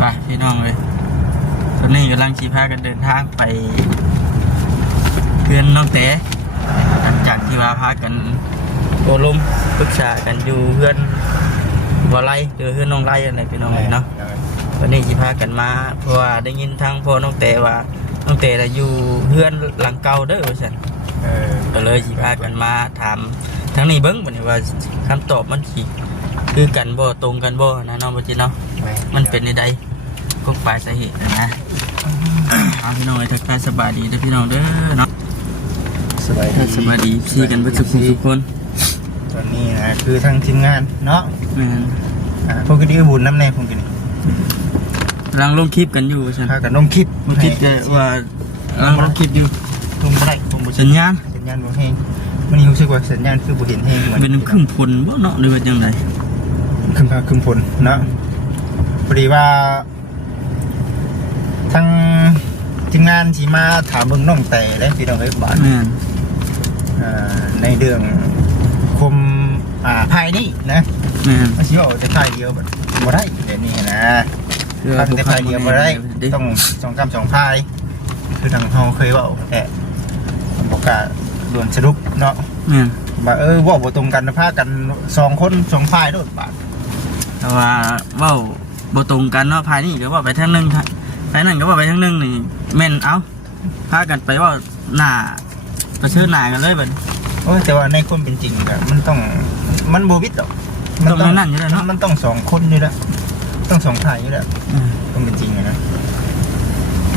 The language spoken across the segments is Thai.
ไปพี่น้องเลยตอนนี้กำลังขี่พากันเดินทางไปเพื่อนน้องเต๋หลังจากที่ว่าพากันโอลมปรึกษากันอยู่เพื่อนวอไลหรือเพื่อนน้องไลอะไรพี่น้องเลยเนาะตอนนี้ขี่พากันมาเพราะว่าได้ยินทางพ่อน้องเต๋ว่าน้องเต๋อยู่เพื่อนหลังเก่าเด้อว่าฉันก็เลยขี่พากันมาถามทั้งนี้เบิ้งวันนี้ว่าคำตอบมันขี่คือกันบ่ตรงกันบ่นะน้องบัจิเนาะมันเป็นในใดก็ปลายสาเหตุนะพี่น้องทักทายสบายดีนะพี่น้องเด้อเนาะสบายดีพี่กันทุกคนตอนนี้นะคือทางทีมงานเนาะพวกกระดิ่งบุญน้ำแน่พวกกระดิ่งกำลังลงคลิปกันอยู่ใช่ไหมกันลงคลิปว่ากำลังลงคลิปอยู่ลงได้ลงสัญญาณบ่แห้งมันรู้สึกว่าสัญญาณคือบ่เห็นแห้งเป็นครึ่งฝนบ่เนาะหรือว่าจังไดครึ่งฝนเนาะพอดีว่าทางทีมงานที่มาถามเบิ่งน้องแต่และพี่น้องเอ้ยบ้านในเรื่องคมภายนี่นะมันสิว่าแต่ภายเดียวบ่ได้เดี๋ยวนี้นะทำแต่ภายเดียวบ่ได้ต้อง2กำ2ภายคือทางเฮาเคยว่าแต่บอกกะด่วนสรุปเนาะว่าว่าบ่ตรงกันพากัน2คน2ภายโดดบาดแต่ว่าว่าบ่ตรงกันเนาะภายนี่ก็ว่าไปทางนึงภายนั้นก็ว่าไปทางนึงนี่แม่นเอาพากันไปว่าหน้าประเชิญหน้ากันเลยบัดโอ้แต่ว่าในความเป็นจริงก็มันบ่วิดหรอกมันต้องนั่นอยู่แล้วเนาะมันต้อง2คนอยู่แล้วต้อง2ภายอยู่แล้วความเป็นจริงนะ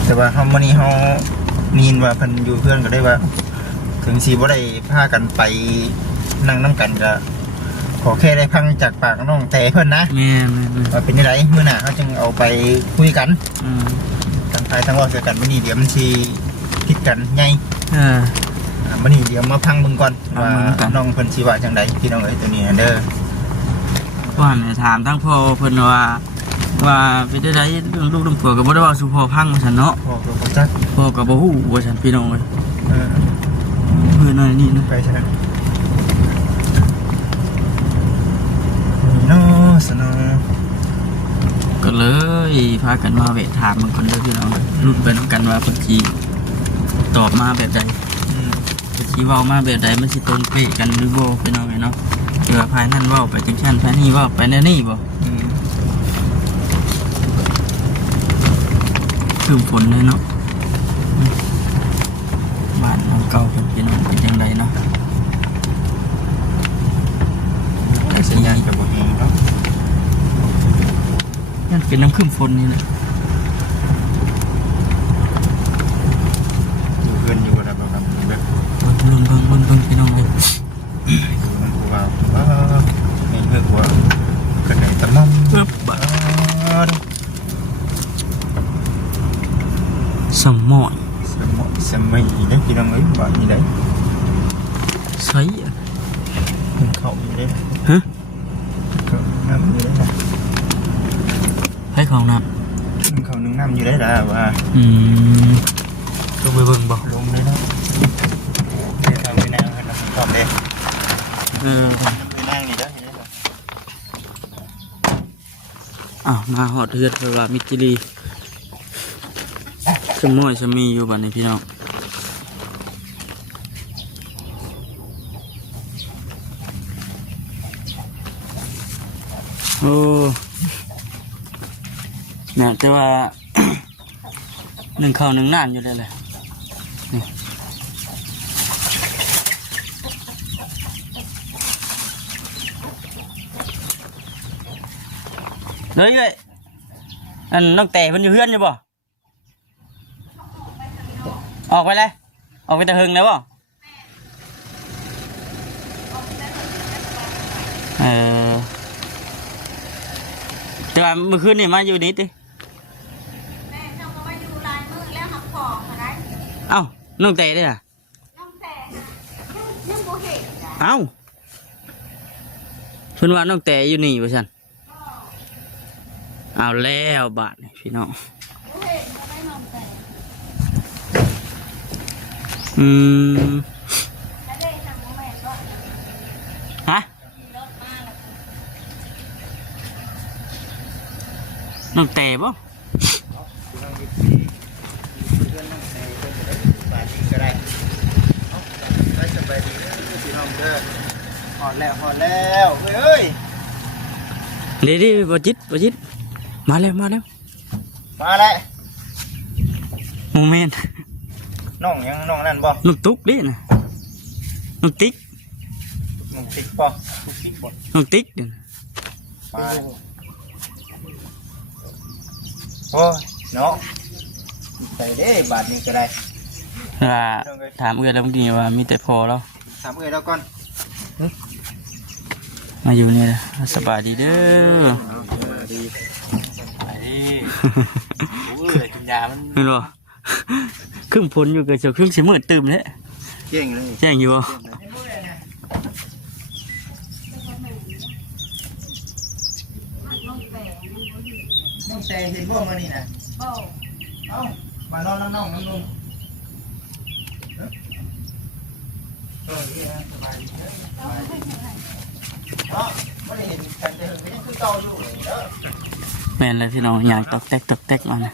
แต่ว่าเฮามื้อนี้เฮานีนว่าเพิ่นอยู่เพื่อนก็ได้ว่าถึงสิบ่ได้พากันไปนั่งนำกันก็ขอแค่ได้ฟังจากปากน้องแต่เพิ่นนะว่าเป็นจังไดมื้อหน้าเฮาจึงเอาไปคุยกันทางภายทางว่าเจอกันมื้อนี้เดี๋ยวมันสิผิดกันใหญ่มื้อนี้เดี๋ยวมาพังเบิ่งก่อนว่าน้องเพิ่นสิว่าจังไดพี่น้องเอ้ยตัวนี้เด้อก่อนถามทั้งพ่อเพิ่นว่าเป็นจังไดเรื่องลูกเรื่องผัวก็บ่ได้ว่าสู่พ่อพังว่าซั่นเนาะพ่อก็บ่จักพ่อก็บ่ฮู้ว่าซั่นพี่น้องเอ้ยเพิ่นน้อยนี่นะไปใช่เนาะสนอก็เลยพากันมาเวทถามมันคนเดียวพี่น้องรุ่นไปน้ำกันว่าเพิ่นสิตอบมาแบบใดเพิ่นสิเว้ามาแบบใดมันสิตรงเป๊ะกันหรือบ่พี่น้องเนาะเกี่ยวกับภายนั่นเว้าไปจังซั่นภายนี้เว้าไปแนวนี้บ่คือฝนเลยเนาะบ้านเราเก่าเป็นพี่น้องเป็นจังไดเนาะสัญญาณกับบ่แฮงเนาะนั่นเป็นน้ำขึ้นฝนนี่แหละอยู่เพื่อนอยู่อะไรประมาณนี้แบบเบิ่งพี่น้องเลยมันกูว่าเห็นเพื่อนว่ากันไหนตะมั่มบ้าสมอยสมัยได้พี่น้องเอ้ยบ้านนี้ได้ใช่เขาอยู่ได้ฮะน้ำอยู่ได้นะให้ของน้ำเขานึ่งน้ำอยู่ได้ละว่าลงไปเบิ่งบอกลงได้แล้วเดี๋ยวทำไปนั่งนะตอบเลยไปนั่งนี่ได้มาหอดเทือดเวลามิจิลีสมอยสมีอยู่บ้านนี้พี่น้องโอ้เนี่ยแต่ว่า หนึ่งข้าวหนึ่งน้ำอยู่เลยเลยเลยอันน้องแต่มันอยู่เพื่อนอยู่บ่ออกไปเลยออกไปตะหึงแล้วบ่แต่ว่าเมื่อคืนนี่มาอยู่นี่ติเอ้าน้องแต่ได้อ่ะเอ้าเพิ่นว่าน้องแต่อยู่นี่ว่าซั่นเอาแล้วบาทพี่น้องฮะน้องแต่บ่ เพื่อนน้องในเพื่อนได้บาทนี้ก็ได้ได้สบายดีเด้อพี่น้องเด้อหอดแล้วเฮ้ย เดี๋ยวบ่จิตมาแล้ว มาแล้ว โมเมนต์ น้องยังน้องนั่นบ่ ลูกตุ๊กดิน่ะลูกติ๊ก น้องติ๊กบ่ติ๊กบ่ ลูกติ๊กเด้อ มาโอ้ยเนาะใส่เด้บาทนี้ก็ได้ ว่าถามเอื้อแล้วเมื่อกี้ว่ามีแต่พอแล้ว ถามเราก่อน มาอยู่นี่นะสบายดีเด้อ ดี ไปดิโอ้ยกินยามันไม่รู้ครึ่งพ้นอยู่เกิดเสียวครึ่งเสียมืดตื่มเลย เก่งเลย แจ้งอยู่บ่ น้องแต่เห็นพวกมันนี่นะเอ้ามานอนน้องนุ่มนี่นะสบายดีเนาะไม่ได้เห็นกันแต่ไม่ได้คือเก่าอยู่เด้อ แม่นเลยพี่น้องอยากตอกแตกมานะ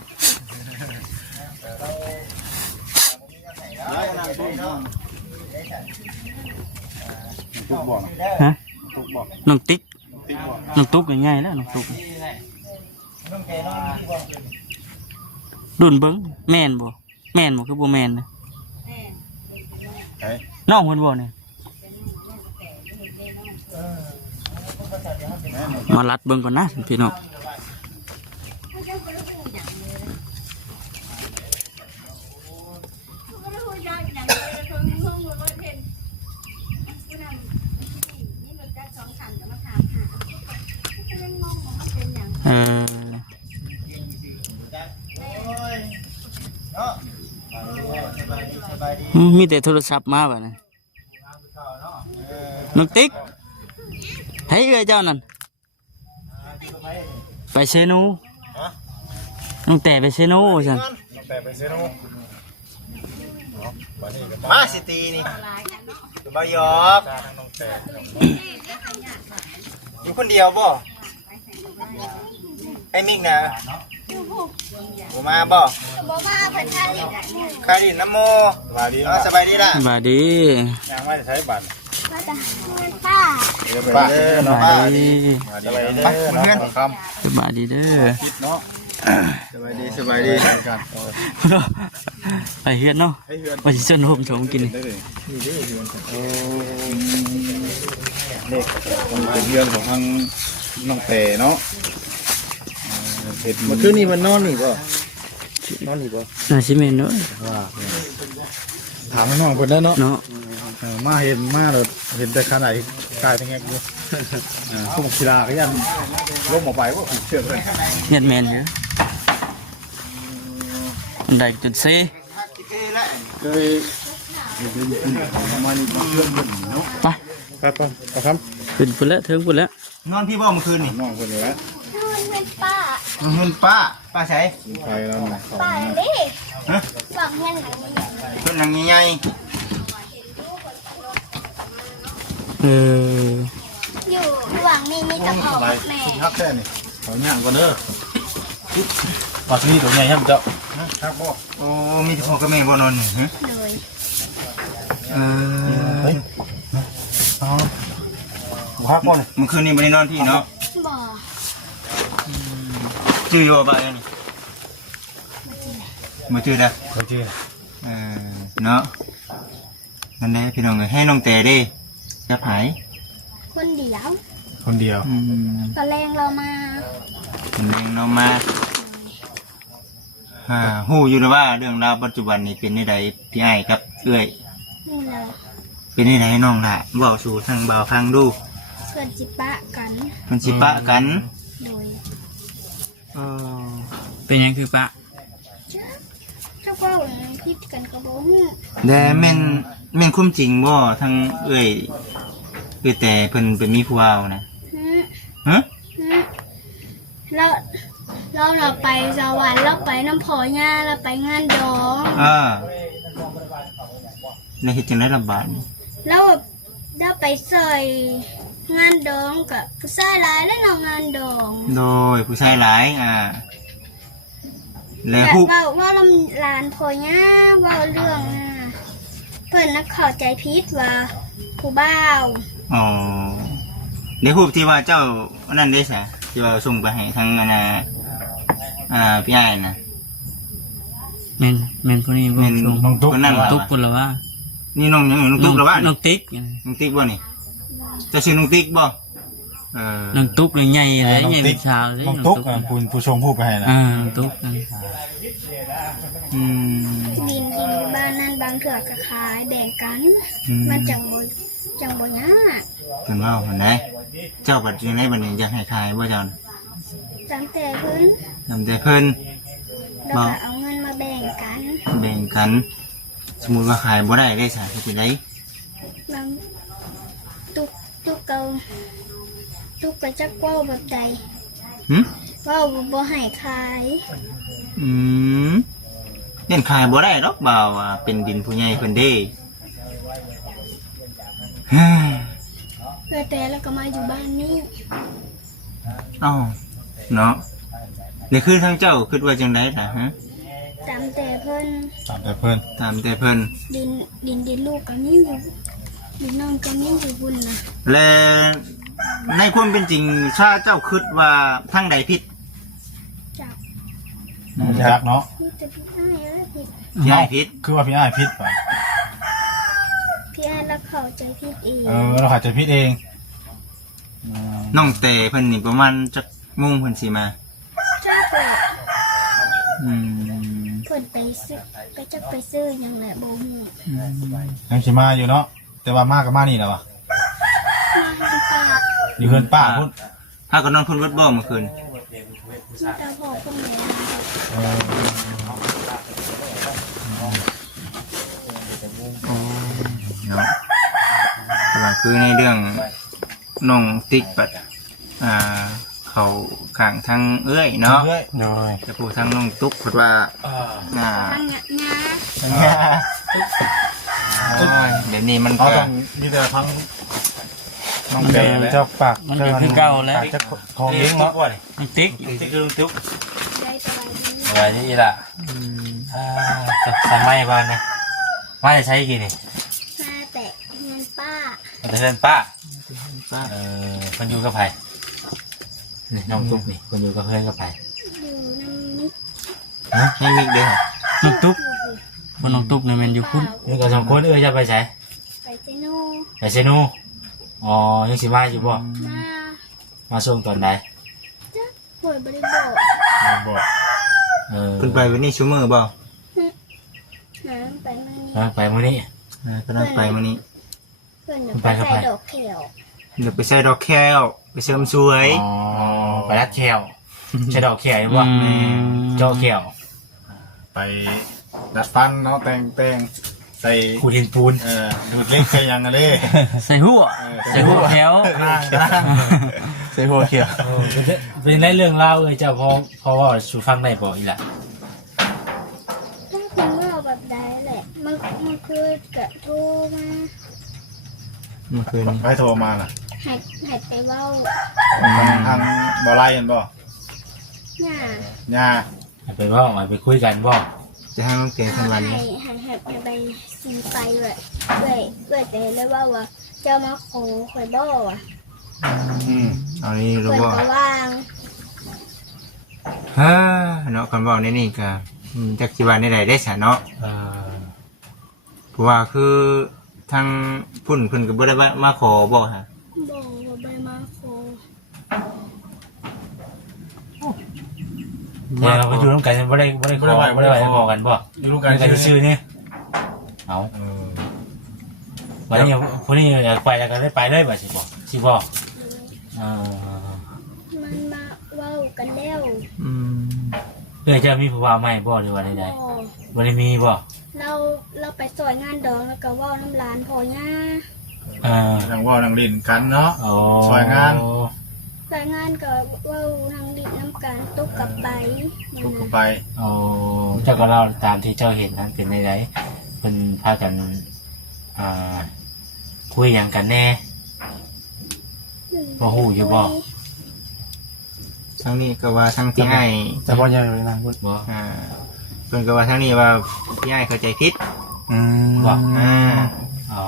ฮะน้องติ๊กน้องตุ๊กง่ายๆแล้วน้องตุ๊กดุนเบิ้งแม่นบ่คือบ่แม่นนะน้องเพิ่นบ่เนี่ยมาลัดเบิ้งก่อนนะพี่น้องมีแต่โทรศัพท์มาบ่นะน้องติ๊กให้เอ้ยเจ้านั่นไปเซโนน้องแต่ไปเซโนซั่น แต่ไปเซโนมาสิตีนี่บายอกอยู่คนเดียวบ่ไอ้มิกนะบ่มาบ่เพิ่นท่าลิน คารินน้ำโมสบายดีล่ะ บาดี ยังไม่ได้ใช้บัตร มาจากป้า ป้า บาดี สบายดีเพื่อนครับ บาดีเด้อ เนาะสบายดีกัน ไปเฮือนเนาะว่าสิเชิญโฮมชมกิน นี่ดิเด็กมันเป็นเรื่องของทางน้องแต่เนาะเห็ดมันคือนี่มันนอนนี่ป่ะนอนนี่ป่ะ น่าสิแม่นเนาะ ว่าถามน้องคนนั้นเนาะ เนาะ มาเห็นมาเลยเห็นแต่ขนาดกายเป็นไงกูพวกกีฬาก็ยันล้มออกไปว่าผูกเชือกเลย เฮ็ดแม่นเด้ออันใดจนเซ เคยมานี่เพื่อนเนาะ ไป ครับ ขึ้นพุ่นแล้วถึงพุ่นแล้ว นอนพี่บ่เมื่อคืนนี่นอนคนเดียว นอนเป็นป้าน อนเงินป้าใช้ไปแล้ว ป้าดิฝังเงินหลังนี้ เพื่อนหลังใหญ่ เออ อยู่ระหว่างนี้มีแต่พ่อกับแม่ ทักแค่นี่เขาย่างก่อนเด้อปลาที่ตัวใหญ่ครับเจ้าทักบ่โอ้มีแต่พ่อกับแม่บ่นอนนี่ฮะ เลย เฮ้ยอ๋อพักบ่เมื่อคืนนี้ไม่ได้นอนที่เนาะ บ่ ชื่ออยู่บ่ยังนี่มาชื่อได้เนาะนั่นแหละพี่น้องให้น้องแต่ดิจะหาย คนเดียว คนเดียว ตอนแรงเรามา เป็นเองเนาะมาฮู้อยู่นะว่าเรื่องราวปัจจุบันนี้เป็นในใดพี่ไอ้กับเอื้อย นี่เลย เป็นในใดน้องล่ะเว้าสู่ทางบ่าวฟังดู เกิดจิปะกัน มันสิปะกัน โดย เป็นยังคือปะ เจ้าก็เลยพิดกันกระโบง แต่แม่นคุ้มจริงบ่ทางเอื้อยคือแต่เพิ่นเป็นมีผู้เว้านะฮะ เราไปสวรรค์เราไปน้ำพอย่าเราไปงานดอง ในเฮ็ดจังได๋ลำบากนี่ เราไปใส่งานดองกับผู้ชายหลายและเรางานดอง โดยผู้ชายหลาย แล้วฮู้ ว่าลำลานพอย่าว่าเรื่องน่ะเพิ่นนักเข้าใจผิดว่าผู้บ่าว อ๋อเดี๋ยวฮู้ที่ว่าเจ้าอันนั้นได้ซะที่ว่าส่งไปให้ทางอันน่ะพี่อ้ายน่ะ แม่นผู้นี้บ่ แม่น ส่ง น้องตุ๊ก คนนั้น ตุ๊กพุ่นละว่า นี่น้องหยังน้องตุ๊กหรือว่า น้องติ๊ก น้องติ๊กบ่นี่จะชื่อน้องติ๊กบ่เออ น้องตุ๊กเลยใหญ่เลยใหญ่เป็นชาวเลย น้องตุ๊กคุณผู้ชมพูดไปให้นะ น้องตุ๊กนั่น อืม ดินบ้านนั้นบางเถื่อกระขายแบ่งกัน อืม มันจังบ่ยาก เพิ่นว่าเพิ่นได้เจ้าบัดจังได๋บัดนี้อยากให้ขายบ่เจ้า ตามแต่เพิ่น นำแต่เพิ่น แล้วก็เอาเงินมาแบ่งกัน แบ่งกัน สมมุติว่าขายบ่ได้ได้ซะเฮ็ดจังได๋ บางตุกเกาตุกไปจักเว้าแบบใด หึ เว้าบ่ให้ขาย อืมเล่นขายบ่ได้ดอกบ่าวว่าเป็นดินผู้ใหญ่เพิ่นเด้เฮ้ย แล้วแต่แล้วก็มาอยู่บ้านนี้ เอ้าเนาะนี่คือทางเจ้าคิดว่าจังได๋ล่ะฮะ ตามแต่เพิ่น ตามแต่เพื่อน ตามแต่เพิ่น ดินลูกก็มีอยู่ดินน้องก็มีอยู่บุญนะ และในความเป็นจริงถ้าเจ้าคิดว่าทางใดผิด จาก ยักเนาะ นี่จะพี่อ้ายแล้วผิด พี่อ้ายผิด คือว่าพี่อ้ายพิษป่ะ พี่อ้ายแล้วเข้าใจผิดเอง เราอาจจะพิษเอง น้องแต่เพิ่นนี่ประมาณจักโมงเพิ่นสิมา จ้าเปิด อืม เพิ่นไปซื้อก็จะไปซื้อหยังแหละบ่ฮู้ ยังชิมาอยู่เนาะแต่ว่ามากกับมานี่แหละวะ มาให้ป้า อยู่เพื่อนป้าพุ่น ถ้าก็นอนเพิ่นเบิดบ่เมื่อคืน ที่ตาพ่อคนแม่ เนาะแต่ว่าคือในเรื่องน้องติ๊กปัดเขาข้างทางเอ้ยเนาะ เรื่อยโดย แต่ผู้ทางน้องตุ๊กเพิ่นว่า ทางงา เดี๋ยวนี้มัน เขา ก็ ต้องมีแต่ทั้งน้องแก่เจ้าปาก มันเป็นคือเก่าแล้ว เจ้าของเลี้ยงเนาะ น้องติ๊ก ติ๊กคือลุงติ๊ก ได้สบายดี อะไรนี่ล่ะทำไมบ้านเนี่ยว่าจะใช้กี่นี่ มาแต่เงินป้า มันจะเล่นป้า ป้า คนอยู่กับไผ่นี่น้องตุ๊กนี่คนอยู่กับเพื่อนกับไผ่ อยู่น้ำนิด ให้มิกเด้อ น้องตุ๊กบนน้องตุ๊กเนี่ยมันอยู่คุ้น นี่ก็สองคนจะไปใช้ ไปเจโน่ ไปเซนูอ๋อยังสิมาอยู่บ่ มา มาส่งตอนใด จ้าป่วยบริบอก บอก เพิ่นไปวันนี้ชั่วโมงบ่ น้ำไปมานี่ ไปมื้อนี้ เพิ่นไปมื้อนี้ เพื่อนอยากไปใส่ดอกเขียว เดี๋ยวไปใส่ดอกแคลไปเสริมสวย อ๋อไปรัดแขวใช้ดอกแขวอยู่บ่เจาะแขว ไปดัดฟันเนาะแต่งใส่ ขูดหินปูน ดูดเล็กใส่ยังกันเลย ใส่หัวใส่หัวแถว ใส่หัวเขียว เป็นได้เรื่องเล่าเจ้าพอว่าสู่ฟังได้บ่อีหล่ะ ถ้าคุณว่าแบบใดแหละมันคือกระโทรมา เมื่อคืนนี้ ไปโทรมาล่ะ ให้ไปเว้า ทางบ่ไล่กันบ่ หน้า ย่า ไปว่าไปคุยกันบ่ จะให้น้องเก๋เพิ่นวันนี้ ให้ไปซีไปเลยแต่เลยว่าเจ้ามาขอคอยบ่อ่ะ เอานี่รู้ เพื่อน บ่ ก็ว่าง เฮ้อเนาะกันบอกในนี่ก็จักสิว่าในใดได้ซะเนาะเพราะว่าคือทางพุ่นเพิ่นก็บ่ได้มาขอบ่ฮะ บอกว่าไปมาขอ แต่เราไปอยู่ร่วมกันไม่ได้ขอไม่ได้บอกกันบ่ อยู่ร่วมกั กัน นชื่อนี่เอาวันนี้คนนี้อยากไปแล้วก็ได้ไปเลยบ่สิบ่สิบ่ มันมาเว้ากันแล้ว อืม จะมีผู้ว่าใหม่บ่หรือว่าใดๆบ่ได้มีบ่ เราไปสอยงานดองแล้วก็เว้าน้ำร้านพอย่า ทางว่าทางลินกันเนาะ สอยงานก็เว้าทางดิน้ำการตุกกลับไป ทุกไป เจ้าก็เล่าตามที่เจ้าเห็นนั้นเป็นใดๆเพิ่นพากันคุยหยังกันแน่ บ่ฮู้อยู่บ่ ทางนี้ก็ว่าทางที่อ้าย แต่บ่ยังเลยนะพูด บ่ เพิ่นก็ว่าทางนี้ว่าที่อ้ายเข้าใจผิด บ่ อ่า อ๋อ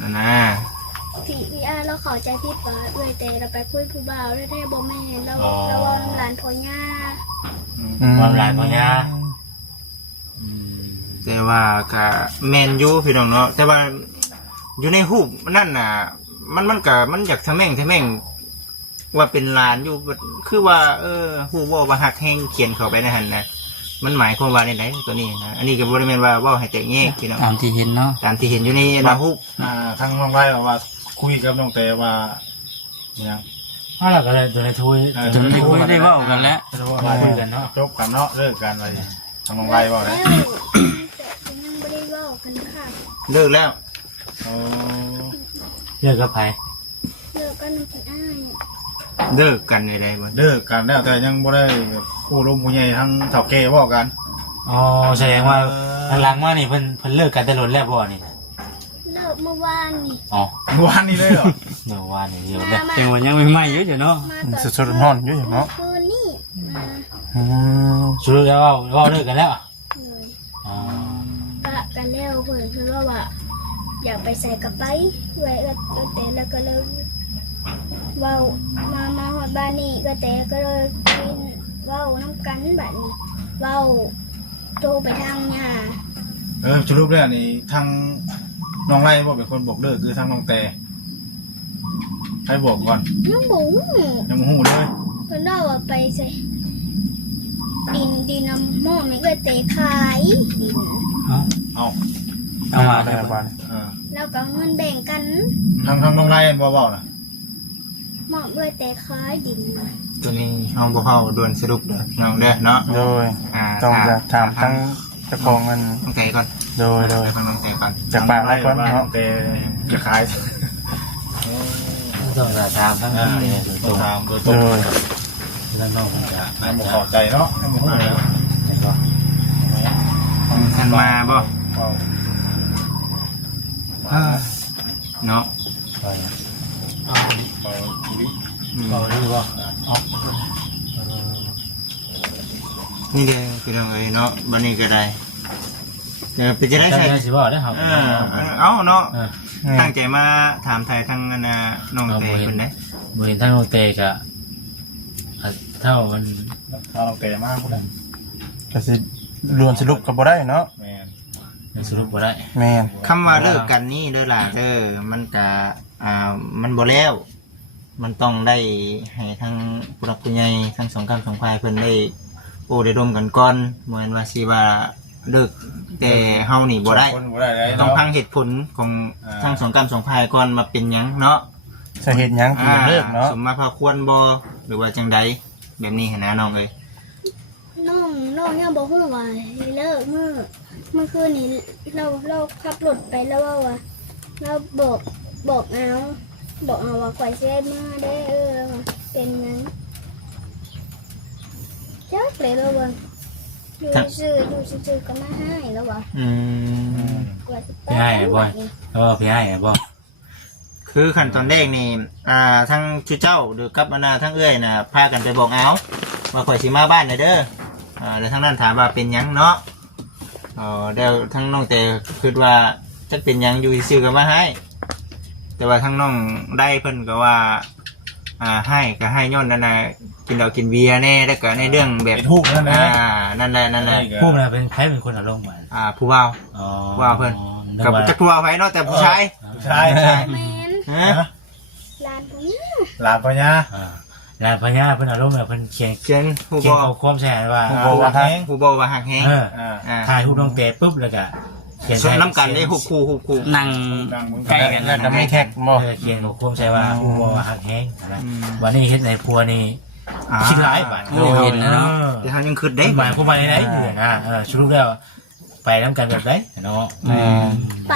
นั่นนะ พี่อาเราเข้าใจผิดว่าเอ้ยแต่เราไปคุยผู้บ่าวแท้ๆบ่แม่นเราว่าน้ำหลานพ่อย่า ความหลายของยาอืม แต่ว่าก็แม่นอยู่พี่น้องเนาะแต่ว่าอยู่ในรูปนั่นน่ะ มันก็มันอยากทะแม่งว่าเป็นหลานอยู่คือว่าฮู้บ่ว่าฮักแฮงเขียนเข้าไปในหั่นน่ะมันหมายความว่าไดตัวนี้นะอันนี้ก็บ่ได้แม่นว่าเว้าให้แตกแยกพี่น้อง ตามที่เห็นเนาะ ตามที่เห็นอยู่ในรูป ทางน้องไร่บอกว่าคุยกับน้องแต่ว่าเนี่ย เอาล่ะก็เลยตัวในทุย จนได้คุยได้เว้ากันแล้ว จะว่าคุยกันเนาะ จบกันเนาะเลิกกันไปทางน้องไร่บอก แล้ นะ วแต่ยังบ่ได้เว้ากันค่ะ เลิกแล้ว เลิกกับไผ เลิกกันพี่อ้าย เลิกกันได้บ่ เลิกกันแล้วแต่ยังบ่ได้ผู้ร่วมผู้ใหญ่ทั้งเฒ่าแก่บอกกัน อ๋อแสดงว่าหลังๆมานี่เพิ่นเลิกกันแต่ล้นแล้วบ่นี่ เลิกเมื่อวานนี่ อ๋อ วันนี้เลยเหรอ เมื่อวานนี่เดียวเด้อ จังว่ายังใหม่ๆอยู่จ้ะเนาะ มาตอน สดๆร้อนๆอยู่เนาะ คืนนี่มา สรุปแล้วว่าเลิกกันแล้ว เลย อ๋อ ปะกันแล้วเพิ่นคือว่าอยากไปใส่กระไปไว้แต่แล้วก็เลยเว้ามาฮอดบ้านนี่ก็แต่ก็เลยกินเว้าน้ำกันบัดนี้เว้าโทรไปทางย่า สรุปแล้วนี่ทางน้องไร่บอกเป็นคนบอกเลิกคือทางน้องแต่ให้บอกก่อน น้องบุ๋ง ยังบ่ฮู้เลย เพิ่นเล่าว่าไปใส่ดินน้ำหม้อนี่ก็แต่ขายดิน เอา เอามา ได้บ้าน แล้วก็เงินแบ่งกัน ทางน้องไร่บ่เว้าน่ะ หม้อเมื่อแต่ขายดินมา ตัวนี้เฮาบ่เฮาด่วนสรุปเด้อพี่น้องเด้อเนาะ โดยต้องจะถามทั้งเจ้าของเงิน น้องแต่ก่อน โดย ฟังน้องแต่ก่อน จากปากแล้วก่อน น้อ เนาะ งแต่จะขาย ต้องถามทั้งนี้โดยตรง ถามโดยต โด รง ย แล้วน้องมันจะ ให้บ่เข้าใจเนาะให้บ่ฮู้เลย ท่านมาบ่เนาะ ไปเอาดีบ่อ๋อ นี่เด้อพี่น้องเอ้ยเนาะบัดนี้ก็ได้เดี๋ยวไปจะได้ ใช่ ใส่ สิบ่ได้ครับ เอาเนาะ เออ ตั้งใจมาถามไทยทั้งอันน่ะน้องแต่เพิ่นได้ บ่เห็นทางโรงเตกะเท่ามัน ถ้าน้องแต่มากพุ่นน่ะ ก็สิรวมสรุปก็บ่ได้เนาะ แม่น ยังสรุปบ่ได้ แม่น คำว่าเลิกกันนี่เด้อล่ะเด้อมันก็มันบ่แล้ว มันต้องได้ให้ทั้งผู้รับผู้ใหญ่ทั้งสองกรรมสองฝ่ายเพิ่นได้โอ้ได้ร่วมกันก่อนเหมือนว่าสิว่าเลิกแต่เฮานี่บ่ได้ คนบ่ได้เลย ต้อง เนาะ ฟังเหตุผลของทั้งสองกรรมสองฝ่ายก่อนมาเป็นหยังเนาะ สาเหตุหยังถึงเลิกเนาะ สมมาพาควรบ่หรือว่าจังใดแบบนี้หั้นนะน้องเอ้ย น้องยังบอกว่าให้เลิกเมื่อคืนนี้เราขับรถไปแล้วว่าเราบอกเอาว่าข่อยสิได้มาได้เป็นนั้นจักเลยแล้วว่าอยู่ซื่อก็มาให้แล้วว่า ว่าสิไป พี่ให้บ่พี่ให้บ่ คือขั้นตอนแรกนี่ทั้งชูเจ้าหรือกับอนาทั้งเอื้อยน่ะพากันไปบอกเอาว่าข่อยสิมาบ้านน่ะเด้อแล้วทั้งนั้นถามว่าเป็นหยังเนาะเดี๋ยวทั้งน้องแต่คิดว่าจะเป็นหยังอยู่ซื่อก็มาให้ แต่ว่าทั้งน้องได้เพิ่นก็ว่าให้ก็ให้ย้อนนั่นน่ะกินเหล้ากินเบียร์แน่แล้วก็ในเรื่องแบบ เป็นทูบนั่นนะ นั่นแหละ ผู้มันเป็นใครเป็นคนอารมณ์มา ผู้บ่าว อ๋อ ว่าเพิ่นกับจักผู้บ่าวไผเนาะแต่ผู้ชาย ใช่ แมน ฮะ ลานผมเนี่ย หลานปัญญา ลานพญาเพิ่นอารมณ์แบบเพิ่นเขียน เขียนผู้ เขีย บ่ นเอาความแช่ว่า ผู้บ่ว่าหักแฮง ถ่ายรูปน้องเตะปุ๊บแล้วก็เขียน ส่วนน้ำกันได้หุบคู่ นั่งใกล้กัน แล้วก็มีแท็กบ่ เขียนเอาความแช่ว่าผู้ว่าหักแห้งนะวันนี้เฮ็ดในพัวนี่คิดร้ายป่ะ เห็นนะเนาะ แต่เขายังคืดได้ หมายความว่าไหนอยู่นะสรุปแล้วไปน้ำกันแบบไหนเนาะ ไ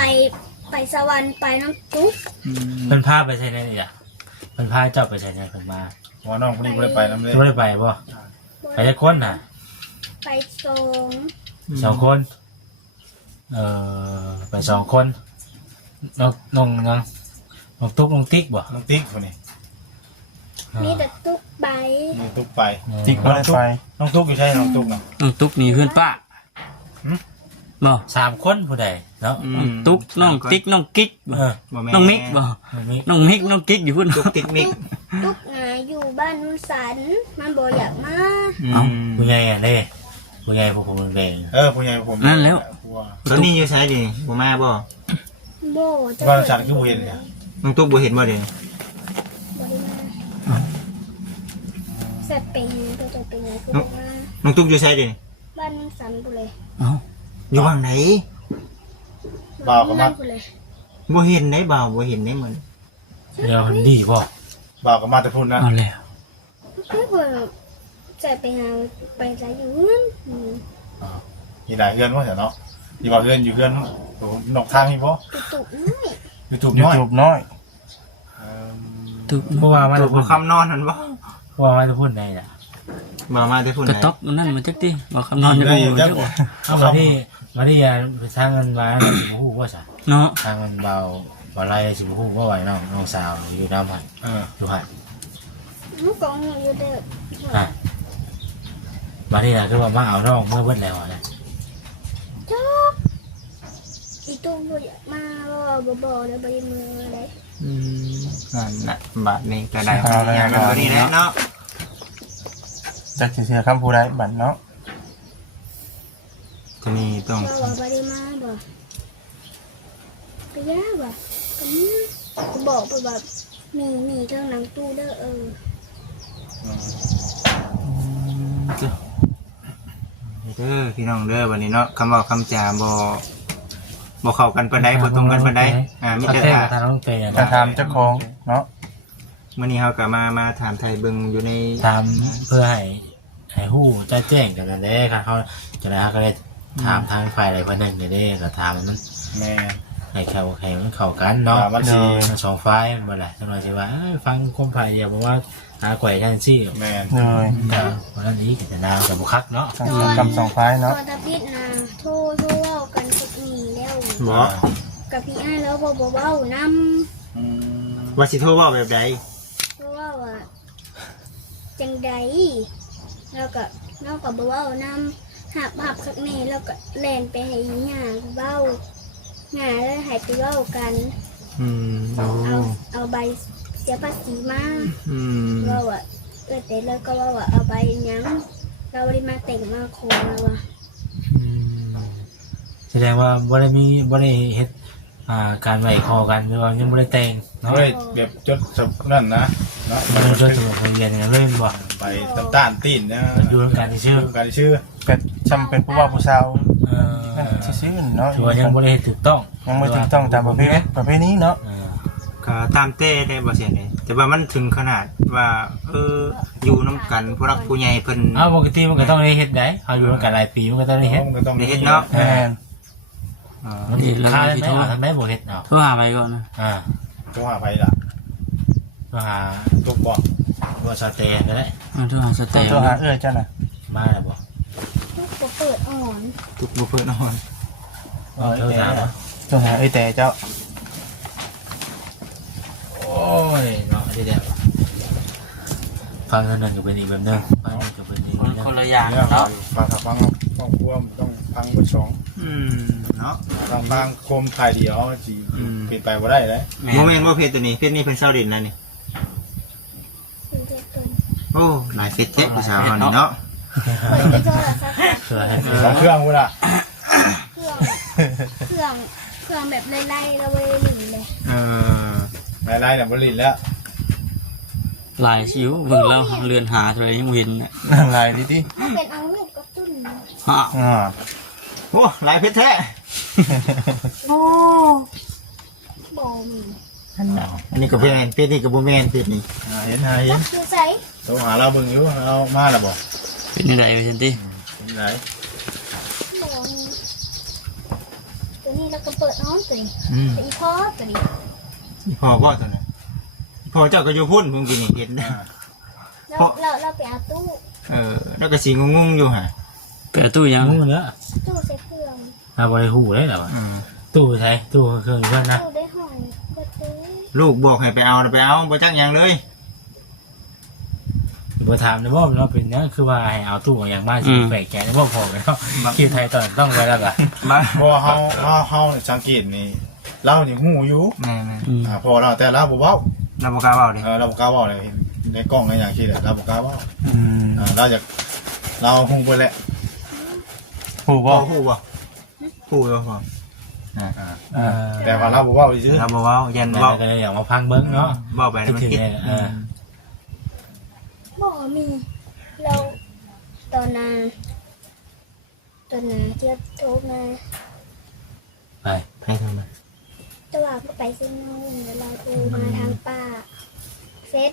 ปสวรรค์ไปน้ำจุ๊บ เพิ่นพาไปใช่ไหนนี่ล่ะเพิ่นพาเจ้าไปใช่ไหนเพิ่นมา หัวน้องคนนี้บ่ได้ไปนำเลย ไม่ได้ไปบ่ไปได้คนน่ะ ไปสอง 2 คนไป2 คนน้องตุ๊กน้องติ๊กบ่ น้องติ๊กคนนี้ มีแต่ตุ๊กใบ น้องตุ๊กไป ติ๊กบ่ได้ไป น้องตุ๊กอยู่ใช่น้องตุ๊กนะ น้องตุ๊กนี่เพื่อนป้า หืม บ่ 3คนผู้ใดเนาะ น้องตุ๊กน้องติ๊กน้องกิ๊กบ่ เออ บ่แม่ น้องมิกบ่ มี น้องมิกน้องกิ๊กอยู่พุ่น ตุ๊กติ๊กมิก ตุ๊กหาอยู่บ้านนุ่นสันมันบ่อยากมา ผู้ใหญ่อ่ะเด้ผู้ใหญ่พวกผมแดง ผู้ใหญ่ผม นั่นแล้ว ตอนนี้อยู่ใช้ดิบ่มาบ่ โบจะ บ้านฉันคือบ่เห็นเลย น้องตุ๊กบ่เห็นบ่เด้ บ่ได้มาแซ่บเป็นตัวจะเป็นไงคือบ่มา น้องตุ๊กอยู่ใช้ดิ บ้านนุ่นสันบุเลย เอ้า อยู่บ้านไหน บ่าวก็มา บุเลย บ่เห็นไหนบ่าวบ่เห็นไหนมัน เดี๋ยวมันดีบ่ บ่าวก็มาแต่พุ่นนะ เอาแล้ว เพื่อบ่จะไปหาไปจะอยู่เงื่อน มีหลายเพื่อนว่าเนาะที่ว่าเพื่อนอยู่เพื่อนนอกทางนี่บ่ ตุ๊กน้อย ยูทูบ ยู น้อย ทูบน้อย ตุ๊ก เพราะว่ามา ตั แต่ ว พุ่น บ่คำนอนนั่นบ่ เพราะว่ามาแต่พุ่นใดล่ะ บ่มาแต่พุ่น กระ ไหน ต๊อบนั่นมาจักติบ่คำนอนจะ ได้ บ่ ยัง จั จั ก กบ่ เอามาที่ไปทางเงินมาสิบ่ฮู้ว่าซะ เนาะ ทางเงินเบาไล่สิบ่ฮู้ว่าไหวน้องสาวอยู่นำหั่นอยู่หั่น ลูกกองอยู่เด้อ อ่ะมาที่น่ะคือว่ามาเอาน้องเมื่อเบิดแล้วอ่ะนะ จ๊กอีตุ๊กบ่อยากมาบ่แล้วบ่ได้มืออะไร นั่นน่ะบาดนี้ก็ได้อย่างกันบ่นี่แหละเนาะ จักสิเสียคำผู้ใดบัดเนาะ ก็นี่ต้อง บ่บ่ได้มาบ่ก็ยาบ่ก็มีก็บอกไปแบบมีเท่าหนังตู้เด้อเด้อพี่น้องเด้อวันนี้เนาะคำเว้าคำจาบ่เข้ากันปานใดบ่ตรงกันปานใดมี ประ แต่ เทศ ว่า ทางน้องเตย จะถามเจ้าของเนาะ มื้อนี้เฮาก็มาถามไทยเบิ่งอยู่ใน ถามเพื่อให้ฮู้จะแจ้งกันนั่นแหละค่ะเขาจะได้ก็ได้ถามทางฝ่ายใดฝ่ายหนึ่งเด้ก็ถามมัน แม่ ให้มันเข้ากันเนาะ วันสิ ทั้งสองฝ่ายบ่ล่ะจังหน่อยสิว่าฟังความฝ่ายเดียวบอกว่าหาแขวะจังซี่ แม่ เลย แต่วันนี้ก็จะนาวกับบุคักเนาะ ทั้งสองกำสองฟ้ายเนาะ ตอนตาพิษนะโทรเว้ากันกับนี่แล้ว บ่ กับพี่อ้ายแล้วบ่เว้านำ ว่าสิโทรเว้าแบบใด เพราะว่าจังใดแล้วก็บ่เว้านำหับคักแน่แล้วก็แล่นไปให้หญ้าเว้าหญ้าแล้วให้ไปเว้ากัน โอ้ เอาใบเสียภาษีมา ม ว่าว่าแต่แล้วก็ว่าเอาใบหยังเราได้มาแต่งมาขอแล้วว่า แสดงว่าบ่ได้เฮ็ดการไหวคอกันหรือว่ายังบ่ได้แต่งเนาะ เฮ้ยแบบจดสบนั่นนะเนาะ บ่ได้จดตัวของเรียนกันเลยบ่ ไปต้านตีนนะ ดูเรื่องการชื่อ การชื่อ เป็ดจำเป็นผู้ว่าผู้สาว นั่น ซื่อๆเนาะ ถือว่ายังบ่ได้เฮ็ดถูกต้อง ยังไม่ถูกต้องตามประเภทนี้เนาะ ก็ตามเต้ได้บ่เสียนี่แต่ว่ามันถึงขนาดว่าอยู่นํกันผู้รักผู้ใหญ่เพิ่น ปกติมันก็ต้องได้เฮ็ดได้เอาอยู่กันหลายปีมันก็ต้องได้เฮ็ด มันก็ต้อง ได้เฮ็ดเนาะ แม่น มันค่าได้ไหมทำได้บ่เฮ็ดเนาะ โทรหาไปก่อนนะ โทรหาไปล่ะ ก็หา ตุ๊กบ่ บ่สเตย์ก็ได้ โทรหาสเตล ตัวหาเจ้าน่ะ มาแล้วบ่ บ่เปิดอ่อน ทุกบ่เพิ่นนอน เท่าถามเนาะ ตัวหาแต่เจ้า โอ้ยเนาะเดี๋ยวฟังเท่านั้นก็เป็นอีกแบบนึงฟังก็เป็นอีกแบบนึง คนละอย่าง เนี่ย เนาะ ฟังฟังครอบครัวมันต้องฟังเบนสอง เนาะ ต้องฟังโคมถ่ายเดียวสิเป็นไปบ่ได้เลย บ่แม่นบ่เพจตัวนี้เพจนี้เพิ่นเซาดินแล้วนี่ เป็นเด็กเกิน โอ้หลายเพจแท้ผู้สาวเฮานี่เนาะ เปิดที่โทรศัพท์ เพื่อให้ สองเครื่องกูล่ะ เครื่องแบบไล่ๆเราไปหลินเลย ไล่ๆเนี่ยบริลแล้ว หลายชิวเบิ่งแล้วเรือนหาเท่าไหร่ยังบ่เห็นน่ะ ลายดิ มันเป็นเอาลูกกระตุ้น ฮะ โอ้หลายเพจแท้ บ่มี อันนี้ก็เพจนี่ก็บ่แม่นเพจนี้ เห็น จักคือใส่ โทรหาเราเบิ่งอยู่เรามาแล้วบ่ เป็นจังไดวะซั่นติ เป็นไหน บ่มีตัวนี้แล้วก็เปิดน้องตัวนี้เป็นพ่อตัวนี้ พอบ่ตัวนั้นพอเจ้าก็อยู่พุ่นเพิ่นกินนี่เห็นนะ เราไปเอาตู้ แล้วก็สิงงๆอยู่ห่า เปิดตู้ยัง งูเนื้อ ตู้ใส่เครื่อง บ่ได้ฮู้เลยเหรอตู้ใช้ตู้เครื่องเพิ่นนะ ตู้ได้ห้องก็ซื้อ ลูกบอกให้ไปเอาบ่จักหยังเลย บ่ถามได้บ่เนาะเป็นหยังคือว่าให้เอาตู้อย่างมาสิแปลกใจได้บ่พอกันเนาะคิดไทยตอนต้องไว้แล้วล่ะ เพราะว่าเฮาสังเกตนี่เรานี่ฮู้อยู่ แม่ พอเราแต่เราบ่เว้า เราบ่กล้าเว้าดิ เราบ่กล้าเว้าเลยเห็นในกล้องในอย่างที่เราบ่กล้าเว้า อืม เราอยากเราฮู้ไปแล้ว ผู้ บ่ บ่ ฮู้บ่ฮู้บ่พอ แต่ว่าเราบ่เว้าซื่อ เราบ่เว้ายัน แต่ เว้า ก็เลยอยากมาพังเบิ่งเนาะ เว้าไปแล้วมัน คิด คิ ถึ ด งเลย บ่มีเราตอนนั้นที่โทรมา ไป ให้ทำไม แต่ว่าก็ไปซื้อนู่นแล้วเราโทรมาทางป้าเฟซ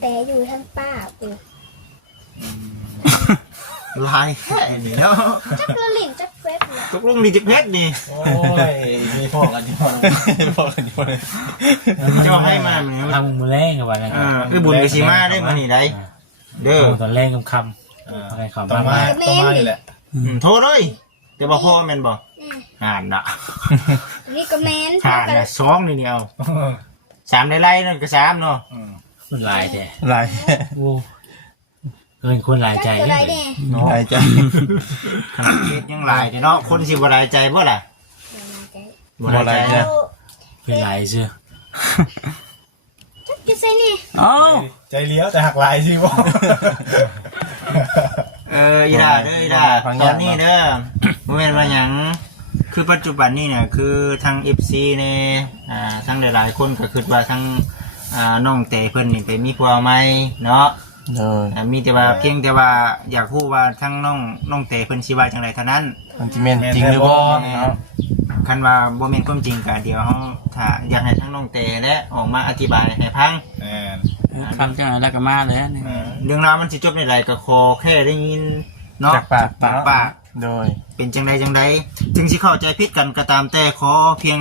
แต่อยู่ทางป้าปู่ ลายแค่นี้เนาะ จักละหลินจักเฟซเนี่ย ตกลงดีจักเพชรนี่ โอ้ยมีพ่อกันอยู่พ่อกันอยู่เลย จะให้มามื้อ ทำมือแรงกับว่านั่น คือบุญกับสิมาได้มื้อนี้ได้เด้อ ตอนแรงคำอะไรขอ ต้อง มา มานี่แหละ โทรเลยแต่บ่พ่อแม่นบ่ นี่ น่ะ นี่ก็แมน น่ะ2นี่เอา3ได้ไล่นั่นก็3เนาะ มันลายแท้ หลาย โอ้เกินคนหลายใจ จักตัวใดเนี่ย หลายใจ ขนาดเพชรยังหลายเนาะคนสิบ่หลายใจบ่ล่ะบ่หลายใจ เรา เป็นลายเชื่อ จักจะใส่นี่ เอ้า ใจเลี้ยวแต่หักลายสิบ่ อีดาเด้ออีดาตอนนี้เด้อบ่แม่นว่าหยังคือปัจจุบันนี้เนี่ยคือทาง FC เนี่ยทั้งหลายๆคนก็คิดว่าทั้งน้องแต่เพิ่นนี่ไปมีผัวใหม่เนาะ เลย มีแต่ว่าเพียงแต่ว่าอยากรู้ว่าทั้งน้องแต่เพิ่นสิว่าจังไดเท่านั้น มันสิแม่นจริงหรือบ่เนาะ คันว่าบ่แม่นความจริงก็เดี๋ยวเฮาถ้าอยากให้ทั้งน้องแต่และออกมาอธิบายให้ฟัง แม่น ฟังจังแล้วก็มาเลยนี่ เรื่องราวมันสิจบในไรก็ขอแค่ได้ยินเนาะ จากปาก ปากปาก โดย เป็นจังใดถึงสิเข้าใจผิดกันก็ตามแต่ขอเพียง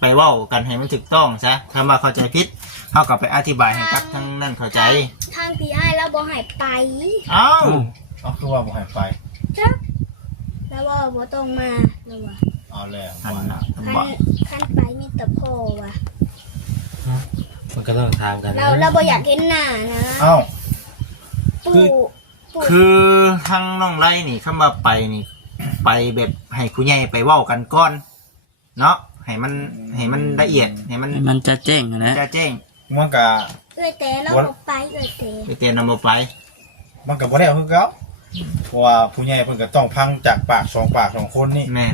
ไปเว้ากันให้มันถูกต้องซะถ้าว่าเข้าใจผิดเฮาก็ไปอธิบายให้กับทั้งนั้นเข้าใจ ทางพี่อ้ายแล้วบ่ใหายไป เอ้า เอาคือว่าบ่ให้ไป จักแล้วว่าบ่ต้องมาแล้วว่า เอาแล้ว อันน่ะ คันไปมีแต่พ่อว่ะ มันก็ต้องทางกัน เราบ่อยากเห็นหน้านะ เอ้า ปู่ คือทางน้องไร่นี่คำว่าไปนี่ ไปแบบให้ผู้ใหญ่ไปเว้ากันก่อนเนาะให้มันละเอียดให้มัน มันจะแจ้งนะ จะแจ้ง มันก็ เอ้ยแต่เราบ่ไปเอ้ยแต่ ไปเตือนนำบ่ไป มันก็บ่ได้คือเก่าเพราะว่าผู้ใหญ่เพิ่นก็ต้องพังจากปาก2ปาก2คนนี่ แม่น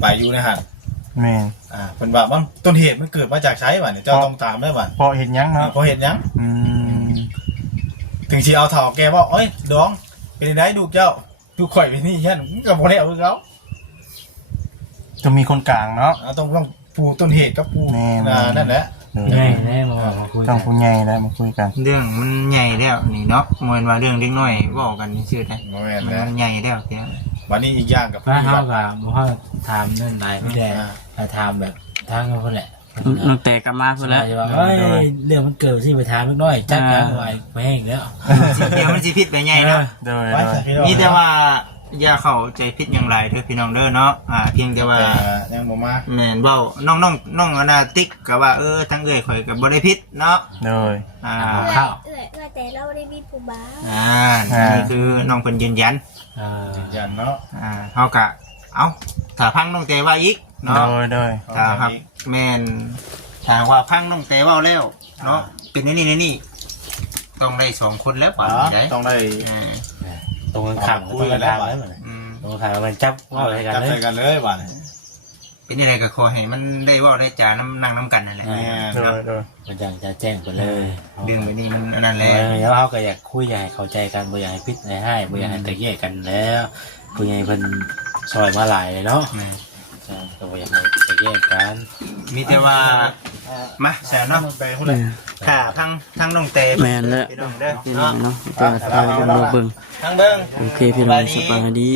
ไปอยู่ในหั่น แม่น เพิ่นว่ามันต้นเหตุมันเกิดมาจากไสวะเนี่ยเจ้าต้องตามได้วะ พอเห็นหยังเนาะ เพราะเหตุหยัง อืม ถึงสิเอาเฒ่าแกว่าเอ้ยดองเป็นไดลูกเจ้าลูกข่อยเป็นนี่ยันก็บ่ได้คือเก่า จะมีคนกลางเนาะ ต้องผู้ต้นเหตุกับผู้ แม่น นั่นแหละ แน่แน่มาคุย ต้องผู้ใหญ่แล้วมาคุยกัน เรื่องมันใหญ่แล้วนี่เนาะบ่แม่นว่าเรื่องเล็กน้อยเว้ากันซื่อๆได้ บ่แม่น มั แล้ว นใหญ่แล้วเพียง วันนี้อีกอย่างกับ ว่าเฮากับบ่ถามเรื่องใดไม่ได้แต่ถามแบบทางเขาแหละ น้องแต่ก็มาพุ่นแล้ว ว่าเฮ้ยเรื่องมันเกิดที่ไปถามนิดหน่อยจักกันไว้ไปแห้งแล้ว เดี๋ยวมันสิผิดไปใหญ่เนาะ โดย ไว้ โดย พี่น้อง มีแต่ว่าอย่าเข้าใจผิดอย่างไรเด้อพี่น้องเด้อเนาะเพียงแต่ว่า ยังบ่มา แม่นเว้าน้องอนาติ๊กก็ว่าทั้งเอ้ยข่อยก็บ่ได้ผิดเนาะ โดย ข้าว เอ้ยแต่เราได้มีผู้บ่าว นี่คือน้องเพิ่นยืนยัน ยันเนาะ เฮาก็ถ้าพังน้องแต่ว่าอีก โด เนาะ ยโดย ถ้าครับแม่นถ้าว่าพังน้องแต่เว้าแล้วเนาะเป็นนี่ต้องได้2คนแล้วป่านนี้ได้ ต้องได้ ตรงกันข้ามก็ต้องกันทางแล้วมันตรงกันข้ามมันจับว่าอะไรกัน จับ เล ใส่ ย กันเลยบ่า เป็นอะไรก็ขอให้มันได้เว้าได้จานั่งน้ำกันนั่นแหละ แม่ โดยโดย มันจะแจ้งไปเลย เรื่องแบบนี้มันอันนั้นแหละ แล้วเขาก็อยากคุยอยากให้เข้าใจกันบ่อยากให้พิษให้บ่อยากให้แตกแยกกันแล้วผู้ใหญ่เพิ่นซอยมาหลายเลยเนาะก็บ่อยากให้แตกแยกกัน มีแต่ว่ามาแสนเนาะ ไปพุ่นเลย ค่ะทั้งน้องเต แม่นแล้ว พี่น้องเด้อ พี่น้องเนาะก็ทางมาเบิ่ง ทั้งเบิ้ง โอเคพี่น้องสบายดี